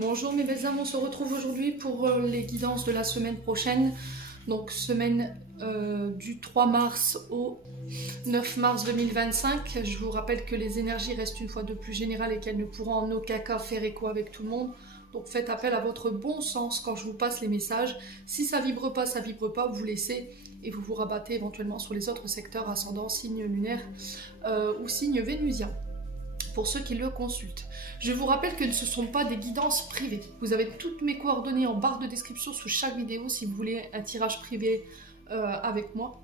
Bonjour mes belles âmes, on se retrouve aujourd'hui pour les guidances de la semaine prochaine. Donc semaine du 3 mars au 9 mars 2025. Je vous rappelle que les énergies restent une fois de plus générales et qu'elles ne pourront en aucun cas faire écho avec tout le monde. Donc faites appel à votre bon sens quand je vous passe les messages. Si ça vibre pas, ça vibre pas, vous laissez et vous vous rabattez éventuellement sur les autres secteurs, ascendant, signe lunaire ou signe vénusien. Pour ceux qui le consultent. Je vous rappelle que ce ne sont pas des guidances privées. Vous avez toutes mes coordonnées en barre de description sous chaque vidéo si vous voulez un tirage privé avec moi.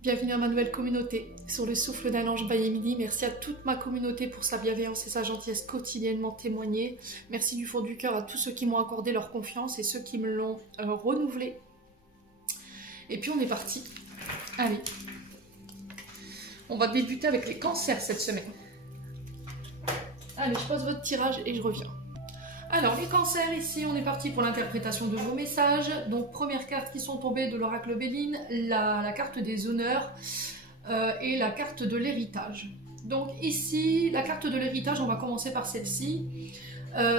Bienvenue à ma nouvelle communauté sur le souffle d'un ange by Emily. Merci à toute ma communauté pour sa bienveillance et sa gentillesse quotidiennement témoignée. Merci du fond du cœur à tous ceux qui m'ont accordé leur confiance et ceux qui me l'ont renouvelée. Et puis on est parti. Allez. On va débuter avec les cancers cette semaine. Allez, je pose votre tirage et je reviens. Alors, les cancers, ici, on est parti pour l'interprétation de vos messages. Donc, première carte qui sont tombées de l'oracle Béline, la carte des honneurs et la carte de l'héritage. Donc, ici, la carte de l'héritage, on va commencer par celle-ci.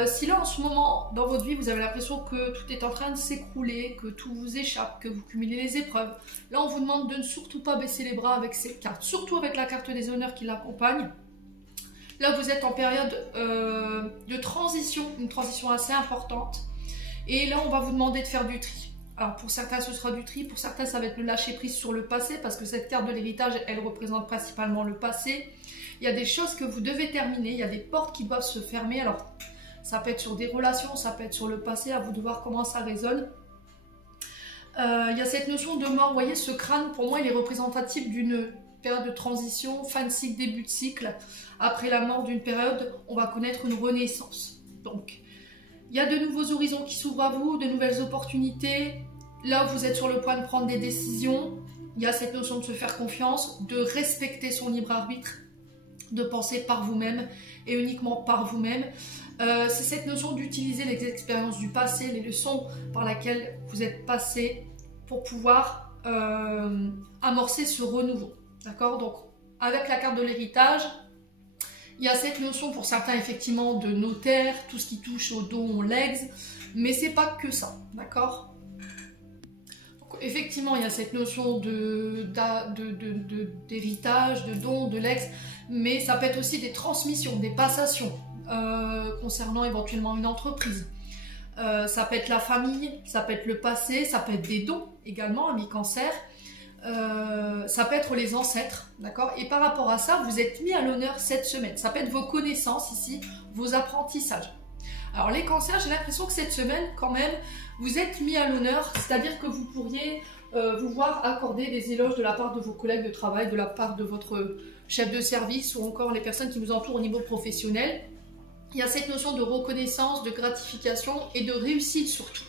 Si là, en ce moment, dans votre vie, vous avez l'impression que tout est en train de s'écrouler, que tout vous échappe, que vous cumulez les épreuves, là, on vous demande de ne surtout pas baisser les bras avec cette carte, surtout avec la carte des honneurs qui l'accompagne. Là, vous êtes en période de transition, une transition assez importante. Et là, on va vous demander de faire du tri. Alors, pour certains, ce sera du tri. Pour certains, ça va être le lâcher-prise sur le passé, parce que cette carte de l'héritage, elle représente principalement le passé. Il y a des choses que vous devez terminer, il y a des portes qui doivent se fermer. Alors, ça peut être sur des relations, ça peut être sur le passé, à vous de voir comment ça résonne. Il y a cette notion de mort, vous voyez, ce crâne, pour moi, il est représentatif d'une période de transition, fin de cycle, début de cycle. Après la mort d'une période, on va connaître une renaissance. Donc, il y a de nouveaux horizons qui s'ouvrent à vous, de nouvelles opportunités. Là, vous êtes sur le point de prendre des décisions. Il y a cette notion de se faire confiance, de respecter son libre arbitre, de penser par vous-même et uniquement par vous-même. C'est cette notion d'utiliser les expériences du passé, les leçons par lesquelles vous êtes passé pour pouvoir amorcer ce renouveau. D'accord? Donc, avec la carte de l'héritage, il y a cette notion pour certains, effectivement, de notaire, tout ce qui touche aux dons, aux legs, mais c'est pas que ça. D'accord? Effectivement, il y a cette notion d'héritage, de dons, de legs, mais ça peut être aussi des transmissions, des passations. Concernant éventuellement une entreprise. Ça peut être la famille, ça peut être le passé, ça peut être des dons également, amis cancer. Ça peut être les ancêtres, d'accord? Et par rapport à ça, vous êtes mis à l'honneur cette semaine. Ça peut être vos connaissances ici, vos apprentissages. Alors les cancers, j'ai l'impression que cette semaine, quand même, vous êtes mis à l'honneur, c'est-à-dire que vous pourriez vous voir accorder des éloges de la part de vos collègues de travail, de la part de votre chef de service ou encore les personnes qui vous entourent au niveau professionnel. Il y a cette notion de reconnaissance, de gratification et de réussite surtout.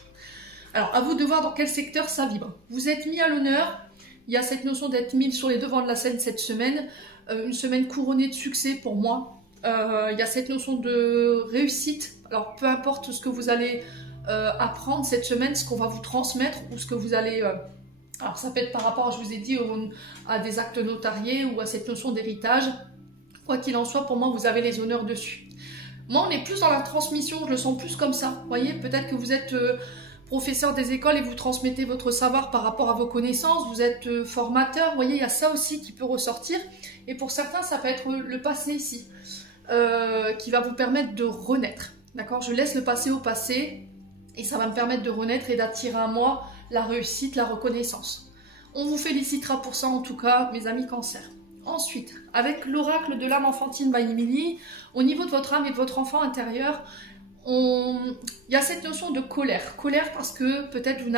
Alors, à vous de voir dans quel secteur ça vibre. Vous êtes mis à l'honneur. Il y a cette notion d'être mis sur les devants de la scène cette semaine. Une semaine couronnée de succès pour moi. Il y a cette notion de réussite. Alors, peu importe ce que vous allez apprendre cette semaine, ce qu'on va vous transmettre ou ce que vous allez... alors, ça peut être par rapport, je vous ai dit, à des actes notariés ou à cette notion d'héritage. Quoi qu'il en soit, pour moi, vous avez les honneurs dessus. Moi, on est plus dans la transmission, je le sens plus comme ça. Vous voyez, peut-être que vous êtes professeur des écoles et vous transmettez votre savoir par rapport à vos connaissances. Vous êtes formateur, vous voyez, il y a ça aussi qui peut ressortir. Et pour certains, ça peut être le passé ici, qui va vous permettre de renaître. D'accord? Je laisse le passé au passé et ça va me permettre de renaître et d'attirer à moi la réussite, la reconnaissance. On vous félicitera pour ça en tout cas, mes amis cancer. Ensuite, avec l'oracle de l'âme enfantine by Emily, au niveau de votre âme et de votre enfant intérieur, il y a cette notion de colère. Colère parce que peut-être vous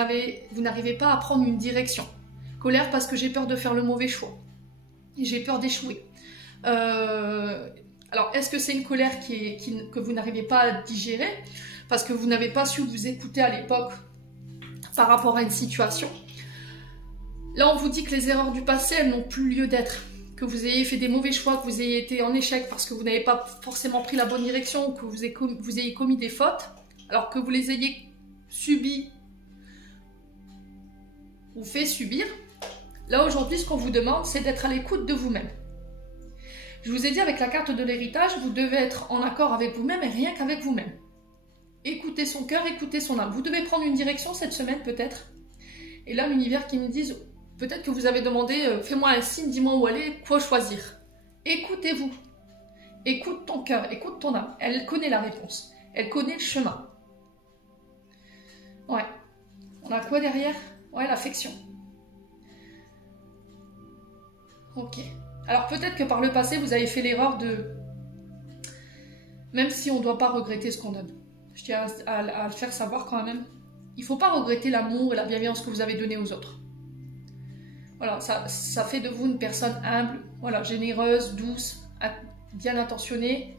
n'arrivez pas à prendre une direction. Colère parce que j'ai peur de faire le mauvais choix. J'ai peur d'échouer. Alors, est-ce que c'est une colère que vous n'arrivez pas à digérer parce que vous n'avez pas su vous écouter à l'époque par rapport à une situation? Là, on vous dit que les erreurs du passé, elles n'ont plus lieu d'être. Que vous ayez fait des mauvais choix, que vous ayez été en échec parce que vous n'avez pas forcément pris la bonne direction, que vous ayez commis des fautes, alors que vous les ayez subies ou fait subir. Là, aujourd'hui, ce qu'on vous demande, c'est d'être à l'écoute de vous-même. Je vous ai dit avec la carte de l'héritage, vous devez être en accord avec vous-même et rien qu'avec vous-même. Écoutez son cœur, écoutez son âme. Vous devez prendre une direction cette semaine peut-être. Et là, l'univers qui me dise, peut-être que vous avez demandé, fais-moi un signe, dis-moi où aller, quoi choisir. Écoutez-vous. Écoute ton cœur, écoute ton âme. Elle connaît la réponse. Elle connaît le chemin. Ouais. On a quoi derrière? Ouais, l'affection. Ok. Alors peut-être que par le passé, vous avez fait l'erreur de... Même si on ne doit pas regretter ce qu'on donne. Je tiens à le faire savoir quand même. Il ne faut pas regretter l'amour et la bienveillance que vous avez donné aux autres. Voilà, ça fait de vous une personne humble, voilà, généreuse, douce, bien intentionnée.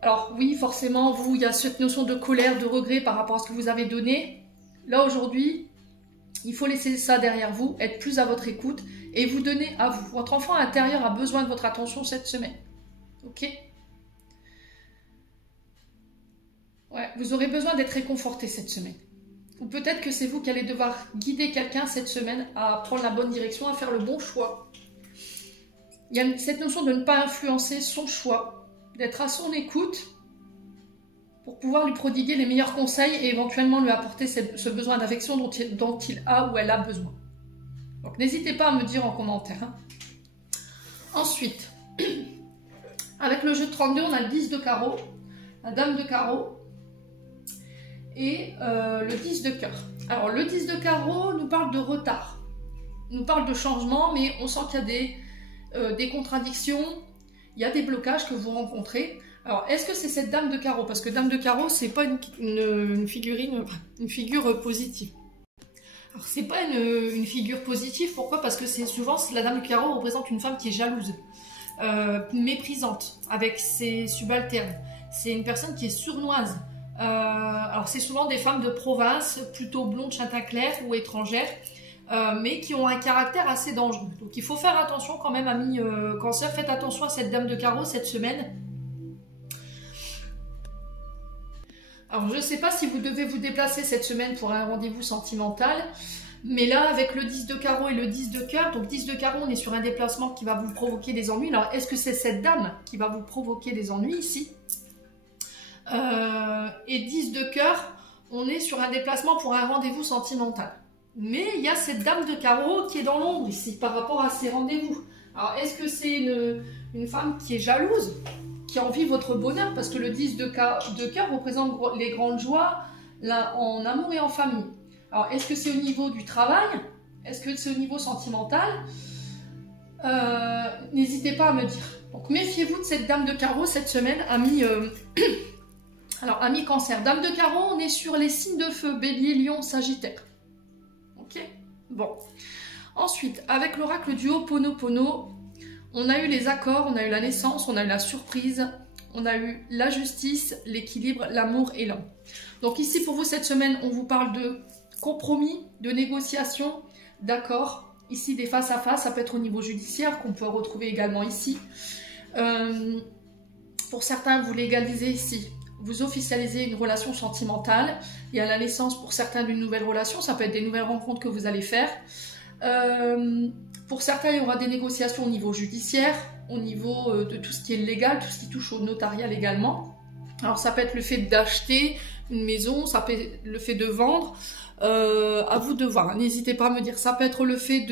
Alors oui, forcément, il y a cette notion de colère, de regret par rapport à ce que vous avez donné. Là, aujourd'hui, il faut laisser ça derrière vous, être plus à votre écoute et vous donner à vous. Votre enfant intérieur a besoin de votre attention cette semaine. Ok ? Ouais, vous aurez besoin d'être réconforté cette semaine. Ou peut-être que c'est vous qui allez devoir guider quelqu'un cette semaine à prendre la bonne direction, à faire le bon choix. Il y a cette notion de ne pas influencer son choix, d'être à son écoute pour pouvoir lui prodiguer les meilleurs conseils et éventuellement lui apporter ce besoin d'affection dont il a ou elle a besoin. Donc n'hésitez pas à me dire en commentaire. Hein. Ensuite, avec le jeu de 32, on a le 10 de carreau, la dame de carreau et le 10 de cœur. Alors le 10 de carreau nous parle de retard, nous parle de changement, mais on sent qu'il y a des contradictions, il y a des blocages que vous rencontrez. Alors est-ce que c'est cette dame de carreau? Parce que dame de carreau, c'est pas une figure positive. Alors c'est pas une figure positive, pourquoi? Parce que souvent la dame de carreau représente une femme qui est jalouse, méprisante avec ses subalternes. C'est une personne qui est sournoise. Alors c'est souvent des femmes de province, plutôt blondes, châtain clair ou étrangères, mais qui ont un caractère assez dangereux. Donc il faut faire attention quand même, amis Cancer, faites attention à cette dame de carreau cette semaine. Alors je ne sais pas si vous devez vous déplacer cette semaine pour un rendez-vous sentimental, mais là avec le 10 de carreau et le 10 de cœur, donc 10 de carreau on est sur un déplacement qui va vous provoquer des ennuis. Alors est-ce que c'est cette dame qui va vous provoquer des ennuis ici? Et 10 de cœur, on est sur un déplacement pour un rendez-vous sentimental. Mais il y a cette dame de carreau qui est dans l'ombre ici par rapport à ces rendez-vous. Alors est-ce que c'est une femme qui est jalouse, qui envie votre bonheur? Parce que le 10 de cœur représente les grandes joies en amour et en famille. Alors est-ce que c'est au niveau du travail? Est-ce que c'est au niveau sentimental? N'hésitez pas à me dire. Donc méfiez-vous de cette dame de carreau cette semaine, amis... Alors, amis Cancer, dame de carreau, on est sur les signes de feu, Bélier, Lion, Sagittaire. Ok? Bon. Ensuite, avec l'oracle du Ho'oponopono, on a eu les accords, on a eu la naissance, on a eu la surprise, on a eu la justice, l'équilibre, l'amour et l'homme. Donc ici, pour vous, cette semaine, on vous parle de compromis, de négociation, d'accords. Ici, des face à face, ça peut être au niveau judiciaire, qu'on peut retrouver également ici. Pour certains, vous légalisez ici. Vous officialisez une relation sentimentale. Il y a la naissance pour certains d'une nouvelle relation. Ça peut être des nouvelles rencontres que vous allez faire. Pour certains, il y aura des négociations au niveau judiciaire, au niveau de tout ce qui est légal, tout ce qui touche au notarial également. Alors ça peut être le fait d'acheter une maison, ça peut être le fait de vendre. À vous de voir. N'hésitez pas à me dire. Ça peut être le fait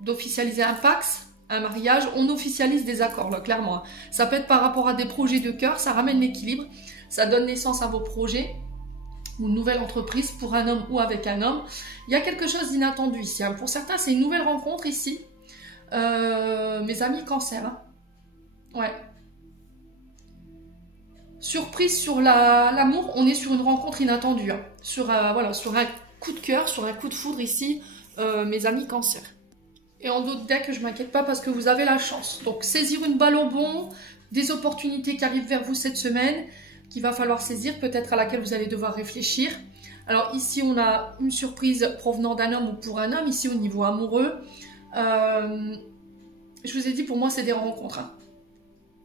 d'officialiser un Pacs, un mariage, on officialise des accords, là, clairement. Ça peut être par rapport à des projets de cœur, ça ramène l'équilibre, ça donne naissance à vos projets, ou une nouvelle entreprise pour un homme ou avec un homme. Il y a quelque chose d'inattendu ici. Hein. Pour certains, c'est une nouvelle rencontre ici. Mes amis Cancer. Hein. Ouais. Surprise sur l'amour, on est sur une rencontre inattendue. Hein. Voilà, sur un coup de cœur, sur un coup de foudre ici, mes amis Cancer. Et en d'autres decks, je ne m'inquiète pas parce que vous avez la chance. Donc, saisir une balle au bond, des opportunités qui arrivent vers vous cette semaine, qu'il va falloir saisir, peut-être à laquelle vous allez devoir réfléchir. Alors ici, on a une surprise provenant d'un homme ou pour un homme, ici au niveau amoureux. Je vous ai dit, pour moi, c'est des rencontres. Hein.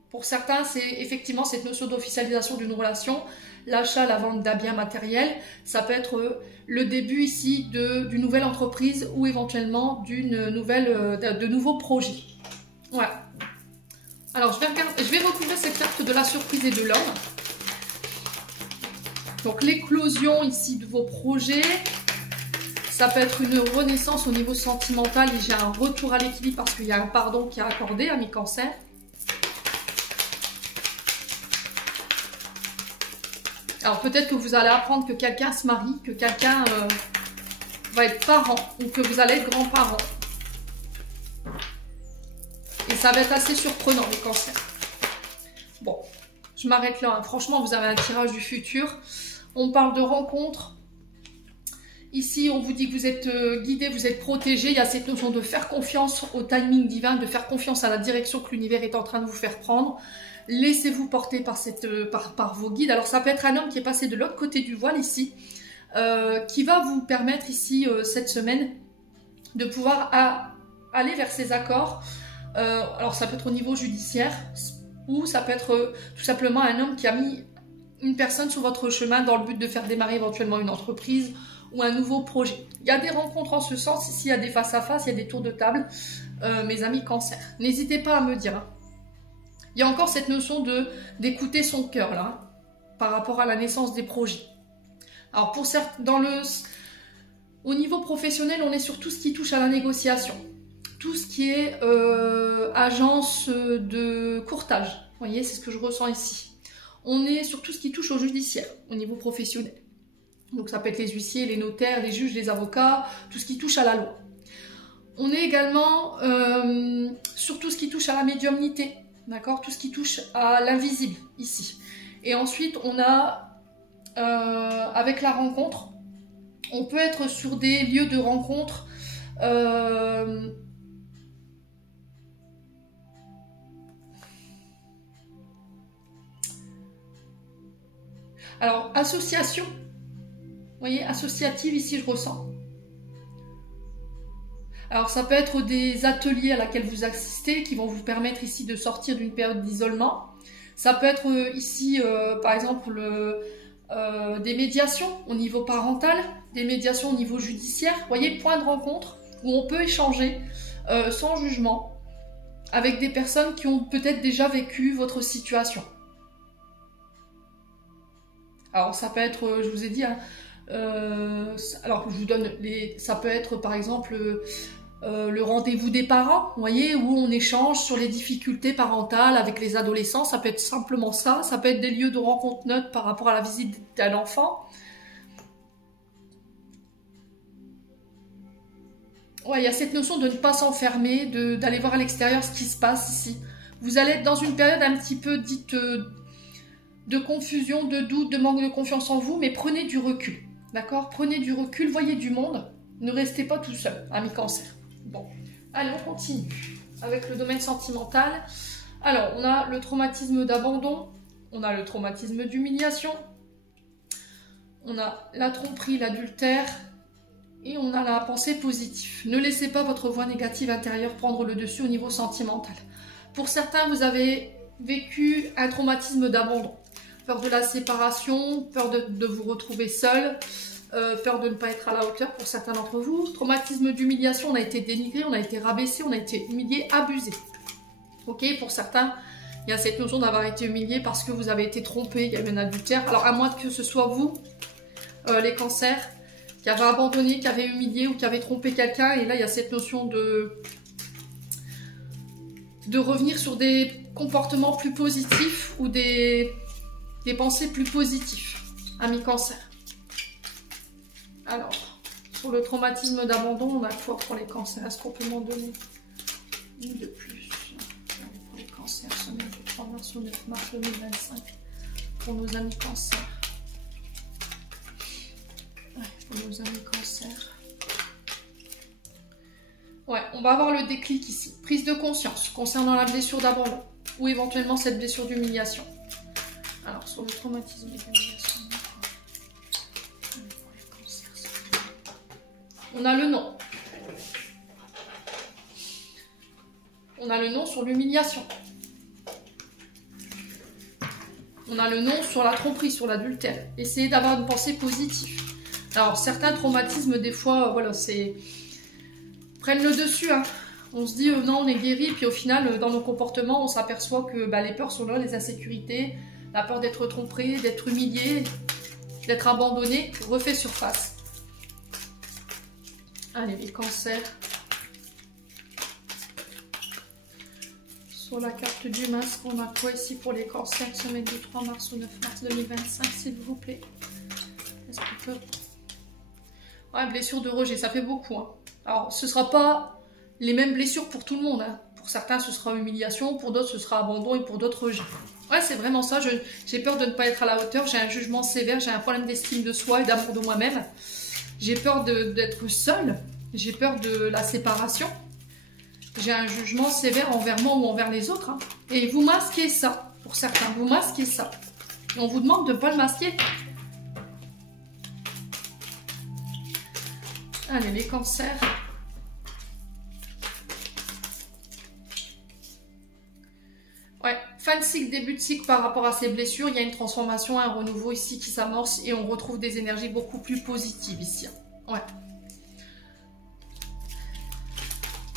Pour certains, c'est effectivement cette notion d'officialisation d'une relation, l'achat, la vente d'un bien matériel. Ça peut être le début ici d'une nouvelle entreprise ou éventuellement de nouveaux projets. Voilà. Alors, je vais recouvrir cette carte de la surprise et de l'homme. Donc, l'éclosion ici de vos projets. Ça peut être une renaissance au niveau sentimental et j'ai un retour à l'équilibre parce qu'il y a un pardon qui est accordé, amis Cancer. Alors, peut-être que vous allez apprendre que quelqu'un se marie, que quelqu'un va être parent ou que vous allez être grands-parents. Et ça va être assez surprenant, les cancers. Bon, je m'arrête là. Hein. Franchement, vous avez un tirage du futur. On parle de rencontres. Ici, on vous dit que vous êtes guidé, vous êtes protégé. Il y a cette notion de faire confiance au timing divin, de faire confiance à la direction que l'univers est en train de vous faire prendre. Laissez-vous porter par vos guides. Alors, ça peut être un homme qui est passé de l'autre côté du voile ici, qui va vous permettre ici, cette semaine, de pouvoir aller vers ces accords. Alors, ça peut être au niveau judiciaire, ou ça peut être tout simplement un homme qui a mis une personne sur votre chemin dans le but de faire démarrer éventuellement une entreprise ou un nouveau projet. Il y a des rencontres en ce sens, ici il y a des face-à-face, il y a des tours de table, mes amis Cancer. N'hésitez pas à me dire. Hein. Il y a encore cette notion d'écouter son cœur là, hein, par rapport à la naissance des projets. Alors pour certains, au niveau professionnel, on est sur tout ce qui touche à la négociation. Tout ce qui est agence de courtage. Vous voyez, c'est ce que je ressens ici. On est sur tout ce qui touche au judiciaire, au niveau professionnel. Donc ça peut être les huissiers, les notaires, les juges, les avocats, tout ce qui touche à la loi. On est également sur tout ce qui touche à la médiumnité, d'accord, tout ce qui touche à l'invisible, ici. Et ensuite, on a, avec la rencontre, on peut être sur des lieux de rencontre alors, association, vous voyez, associative, ici, je ressens. Alors, ça peut être des ateliers à laquelle vous assistez qui vont vous permettre ici de sortir d'une période d'isolement. Ça peut être ici, par exemple, des médiations au niveau parental, des médiations au niveau judiciaire. Vous voyez, point de rencontre où on peut échanger sans jugement avec des personnes qui ont peut-être déjà vécu votre situation. Alors, ça peut être, je vous ai dit, hein, alors je vous donne ça peut être par exemple le rendez-vous des parents, vous voyez, où on échange sur les difficultés parentales avec les adolescents. Ça peut être simplement ça. Ça peut être des lieux de rencontre neutres par rapport à la visite d'un enfant. Ouais, il y a cette notion de ne pas s'enfermer, d'aller voir à l'extérieur ce qui se passe ici. Vous allez être dans une période un petit peu dite de confusion, de doute, de manque de confiance en vous, mais prenez du recul, d'accord? Prenez du recul, voyez du monde, ne restez pas tout seul, amis Cancer. Bon, allez, on continue avec le domaine sentimental. Alors, on a le traumatisme d'abandon, on a le traumatisme d'humiliation, on a la tromperie, l'adultère, et on a la pensée positive. Ne laissez pas votre voix négative intérieure prendre le dessus au niveau sentimental. Pour certains, vous avez vécu un traumatisme d'abandon. Peur de la séparation, peur de vous retrouver seul, peur de ne pas être à la hauteur pour certains d'entre vous. Traumatisme d'humiliation, on a été dénigré, on a été rabaissé, on a été humilié, abusé. Ok, pour certains, il y a cette notion d'avoir été humilié parce que vous avez été trompé, il y a eu un adultère. Alors à moins que ce soit vous, les cancers, qui avez abandonné, qui avez humilié ou qui avez trompé quelqu'un. Et là, il y a cette notion de revenir sur des comportements plus positifs ou des pensées plus positives, amis Cancer. Alors, sur le traumatisme d'abandon, on a quoi pour les cancers? Est-ce qu'on peut m'en donner une de plus? Pour les cancers, semaine du 3 mars au 9 mars 2025, pour nos amis cancers. Ouais, pour nos amis cancers. Ouais, on va avoir le déclic ici. Prise de conscience concernant la blessure d'abandon ou éventuellement cette blessure d'humiliation. Alors, sur le traumatisme d'humiliation, on a le nom. On a le nom sur l'humiliation. On a le nom sur la tromperie, sur l'adultère. Essayez d'avoir une pensée positive. Alors, certains traumatismes, des fois, voilà, prennent le dessus, hein. On se dit non, on est guéri, puis au final, dans nos comportements, on s'aperçoit que les peurs sont là, les insécurités, la peur d'être trompé, d'être humilié, d'être abandonné, refait surface. Allez, les cancers. Sur la carte du masque, on a quoi ici pour les cancers, semaine du 3 mars au 9 mars 2025, s'il vous plaît. Est-ce qu'on peut... Ouais, blessure de rejet, ça fait beaucoup. Hein. Alors, ce ne sera pas les mêmes blessures pour tout le monde. Hein. Pour certains, ce sera humiliation, pour d'autres, ce sera abandon et pour d'autres, rejet. Ouais, c'est vraiment ça. J'ai peur de ne pas être à la hauteur, j'ai un jugement sévère, j'ai un problème d'estime de soi et d'amour de moi-même. J'ai peur d'être seule, j'ai peur de la séparation. J'ai un jugement sévère envers moi ou envers les autres. Hein. Et vous masquez ça. Pour certains, vous masquez ça. Et on vous demande de ne pas le masquer. Allez, les cancers. Ouais, fin de cycle, début de cycle par rapport à ces blessures. Il y a une transformation, un renouveau ici qui s'amorce et on retrouve des énergies beaucoup plus positives ici. Ouais.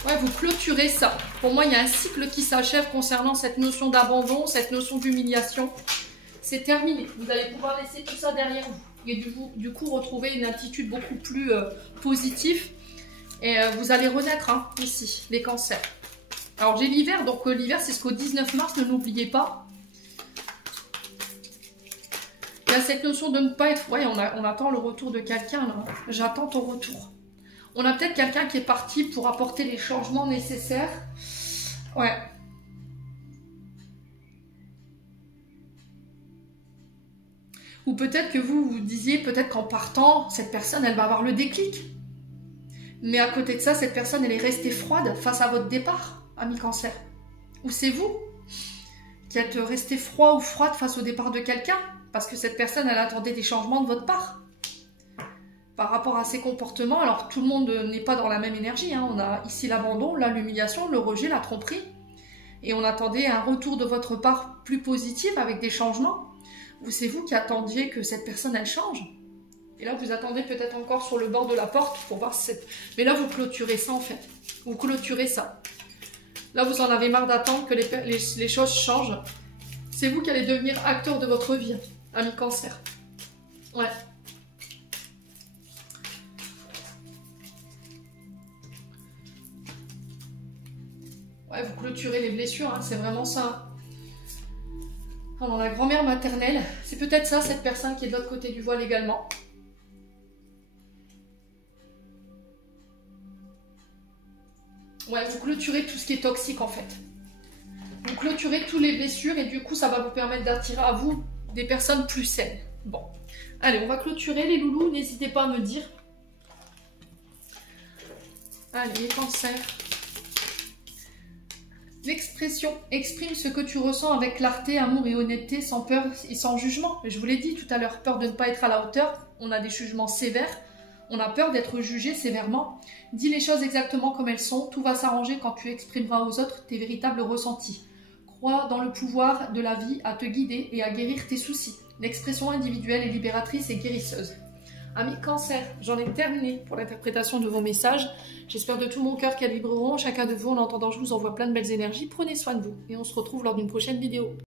Ouais, vous clôturez ça. Pour moi, il y a un cycle qui s'achève concernant cette notion d'abandon, cette notion d'humiliation. C'est terminé. Vous allez pouvoir laisser tout ça derrière vous. Et du coup, retrouver une attitude beaucoup plus positive. Et vous allez renaître hein, ici, les cancers. Alors, j'ai l'hiver. Donc, l'hiver, c'est jusqu'au 19 mars. Ne l'oubliez pas. Il y a cette notion de ne pas être... Ouais, on attend le retour de quelqu'un. J'attends ton retour. On a peut-être quelqu'un qui est parti pour apporter les changements nécessaires. Ouais. Ou peut-être que vous vous disiez, peut-être qu'en partant, cette personne, elle va avoir le déclic. Mais à côté de ça, cette personne, elle est restée froide face à votre départ, ami cancer. Ou c'est vous qui êtes resté froid ou froide face au départ de quelqu'un, parce que cette personne, elle attendait des changements de votre part. Par rapport à ses comportements, alors tout le monde n'est pas dans la même énergie. Hein. On a ici l'abandon, là l'humiliation, le rejet, la tromperie. Et on attendait un retour de votre part plus positif avec des changements. Ou c'est vous qui attendiez que cette personne, elle change. Et là, vous attendez peut-être encore sur le bord de la porte pour voir si c'est... Mais là, vous clôturez ça en fait. Vous clôturez ça. Là, vous en avez marre d'attendre que les choses changent. C'est vous qui allez devenir acteur de votre vie, ami cancer. Ouais. Ouais, vous clôturez les blessures, hein, c'est vraiment ça. Alors, la grand-mère maternelle, c'est peut-être ça, cette personne qui est de l'autre côté du voile également. Ouais, vous clôturez tout ce qui est toxique en fait. Vous clôturez toutes les blessures et du coup, ça va vous permettre d'attirer à vous des personnes plus saines. Bon, allez, on va clôturer les loulous, n'hésitez pas à me dire. Allez, les cancers. L'expression exprime ce que tu ressens avec clarté, amour et honnêteté, sans peur et sans jugement. Je vous l'ai dit tout à l'heure, peur de ne pas être à la hauteur. On a des jugements sévères. On a peur d'être jugé sévèrement. Dis les choses exactement comme elles sont. Tout va s'arranger quand tu exprimeras aux autres tes véritables ressentis. Crois dans le pouvoir de la vie à te guider et à guérir tes soucis. L'expression individuelle est libératrice et guérisseuse. Amis cancer, j'en ai terminé pour l'interprétation de vos messages. J'espère de tout mon cœur qu'elles vibreront chacun de vous. En entendant, je vous envoie plein de belles énergies. Prenez soin de vous et on se retrouve lors d'une prochaine vidéo.